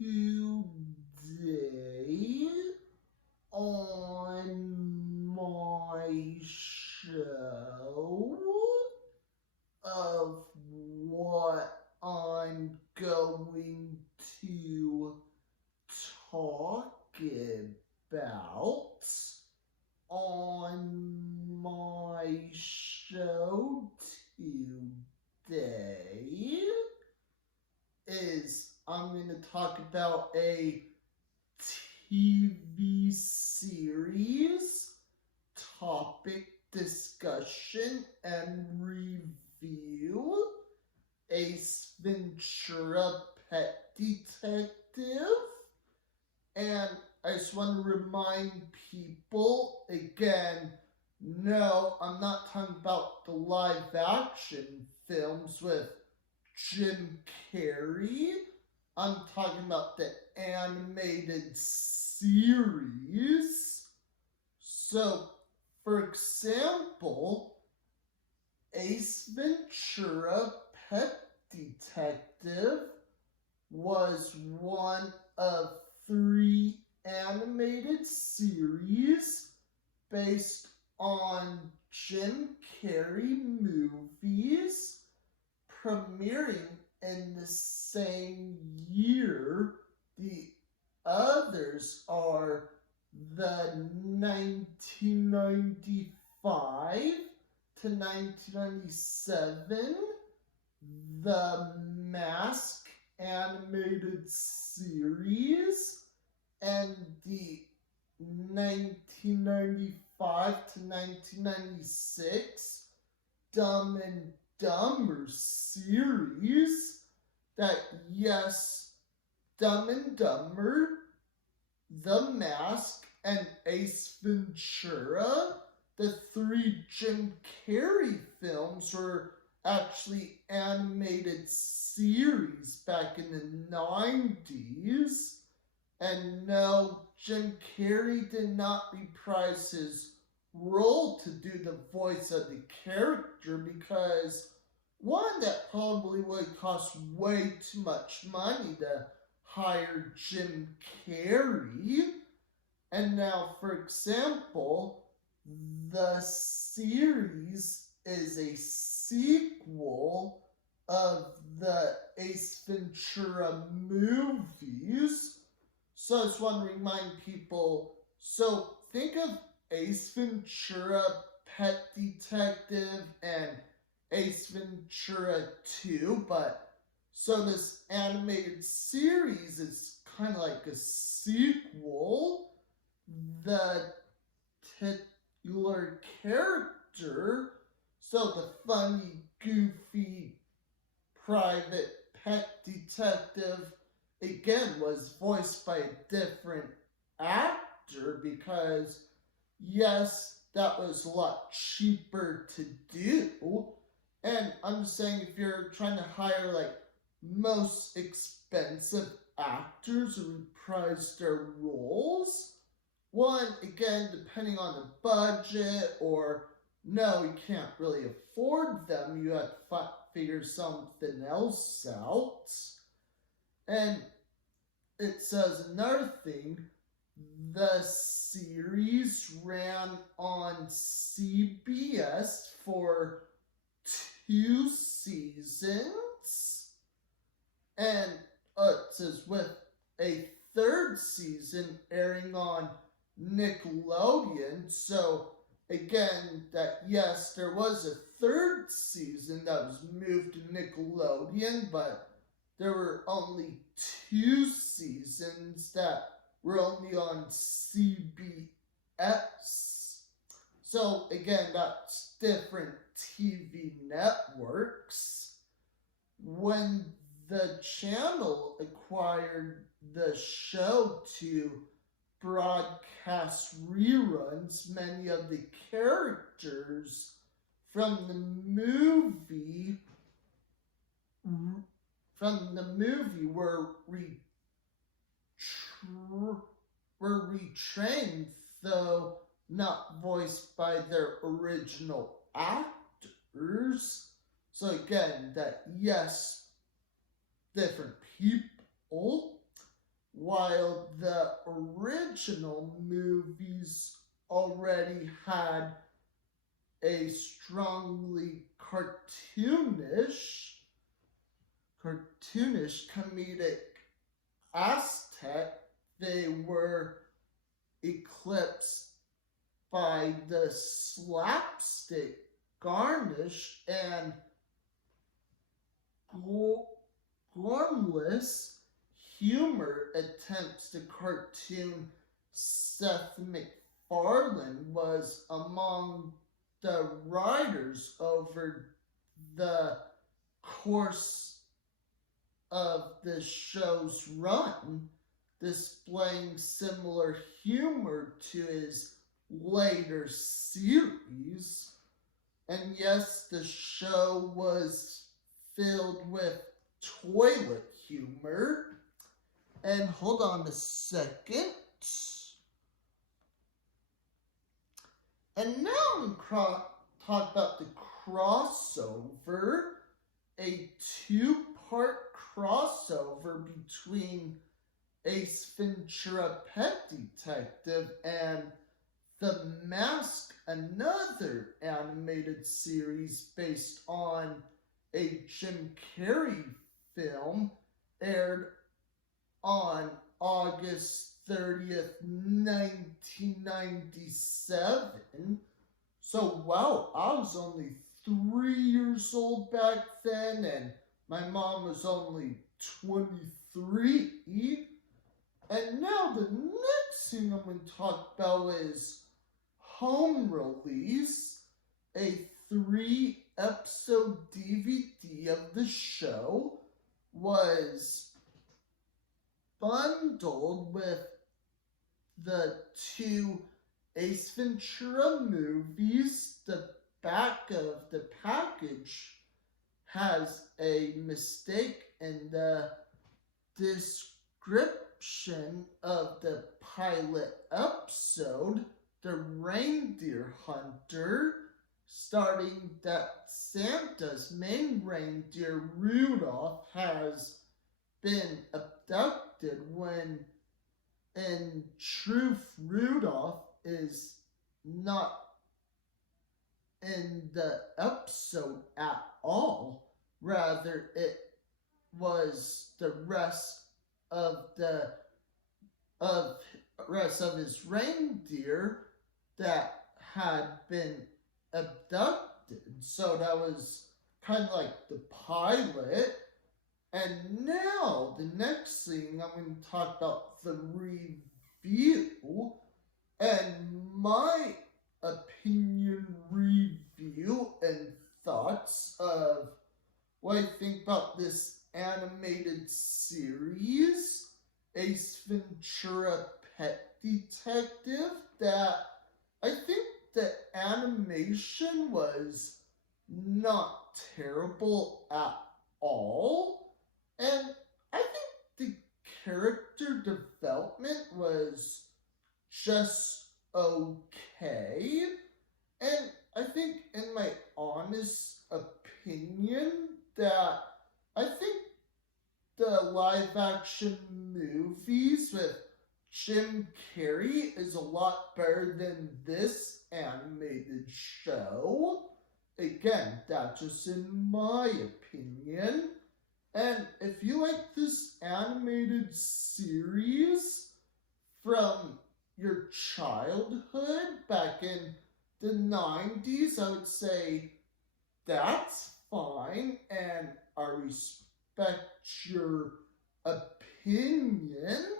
Today on my show of what I'm going to talk about on my show today is I'm going to talk about a TV series, topic discussion, and review. Ace Ventura Pet Detective. And I just want to remind people again, no, I'm not talking about the live action films with Jim Carrey. I'm talking about the animated series. So, for example, Ace Ventura Pet Detective was one of 3 animated series based on Jim Carrey movies, premiering in the same year. The others are the 1995 to 1997 The Mask animated series, and the 1995 to 1996 Dumb and Dumber series. That, yes, Dumb and Dumber, The Mask, and Ace Ventura, the 3 Jim Carrey films, were actually animated series back in the 90s. And no, Jim Carrey did not reprise his role to do the voice of the character because, one, that probably would cost way too much money to hire Jim Carrey. And now, for example, the series is a sequel of the Ace Ventura movies. So I just want to remind people, so think of Ace Ventura Pet Detective and Ace Ventura 2, but so this animated series is kind of like a sequel. The titular character, so the funny, goofy, private pet detective, again, was voiced by a different actor because, yes, that was a lot cheaper to do. And I'm saying if you're trying to hire like most expensive actors who reprise their roles, one, again, depending on the budget, or no, you can't really afford them, you have to figure something else out. And it says another thing, the series ran on CBS for 2 seasons, and it says with a 3rd season airing on Nickelodeon. So again, that yes, there was a 3rd season that was moved to Nickelodeon, but there were only 2 seasons that were only on CBS. So again, that's different TV networks. When the channel acquired the show to broadcast reruns, many of the characters from the movie were retrained, though not voiced by their original actors. So again, that yes, different people. while the original movies already had a strongly cartoonish comedic aspect, they were eclipsed by the slapstick garnish and gormless humor attempts to cartoon. Seth MacFarlane was among the writers over the course of the show's run, displaying similar humor to his later series. And yes, the show was filled with toilet humor. And hold on a second. And now I'm talk about the crossover, a two-part crossover between Ace Ventura: Pet Detective and The Mask, another animated series based on a Jim Carrey film, aired on August 30th, 1997. So, wow, I was only 3 years old back then, and my mom was only 23. And now the next thing I'm going to talk about is home release, a 3-episode DVD of the show was bundled with the 2 Ace Ventura movies. The back of the package has a mistake in the description of the pilot episode, The Reindeer Hunter, starting that Santa's main reindeer, Rudolph, has been abducted when in truth Rudolph is not in the episode at all. Rather, it was the rest of his reindeer that had been abducted. So that was kind of like the pilot. And now, the next thing I'm going to talk about the review, and my opinion review and thoughts of what I think about this animated series, Ace Ventura: Pet Detective, that I think the animation was not terrible at all. And I think the character development was just okay. And I think, in my honest opinion, that I think the live action movies with Jim Carrey is a lot better than this animated show. Again, that's just in my opinion. And if you like this animated series from your childhood back in the 90s, I would say that's fine, and I respect your opinion.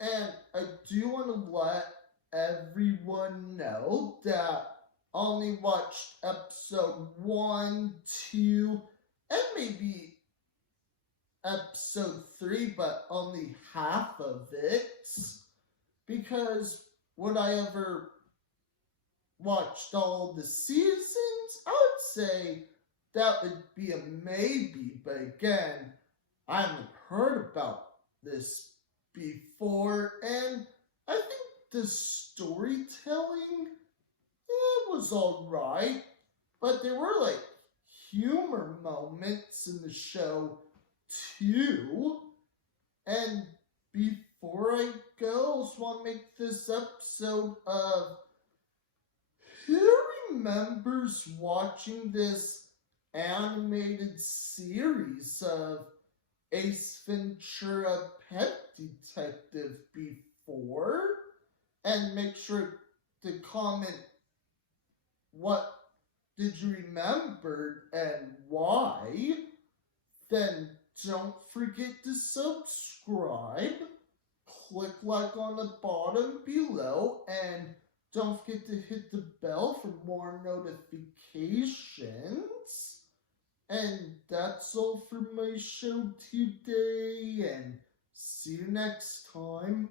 And I do want to let everyone know that I only watched episode 1, 2, and maybe episode 3, but only half of it, because would I ever watched all the seasons? I would say that would be a maybe, but again, I haven't heard about this before, and I think the storytelling, it was alright, but there were like humor moments in the show too. And before before I go, I just want to make this episode of who remembers watching this animated series of Ace Ventura Pet Detective before? And make sure to comment what did you remember and why. Then don't forget to subscribe. Click like on the bottom below and don't forget to hit the bell for more notifications. And that's all for my show today, and see you next time.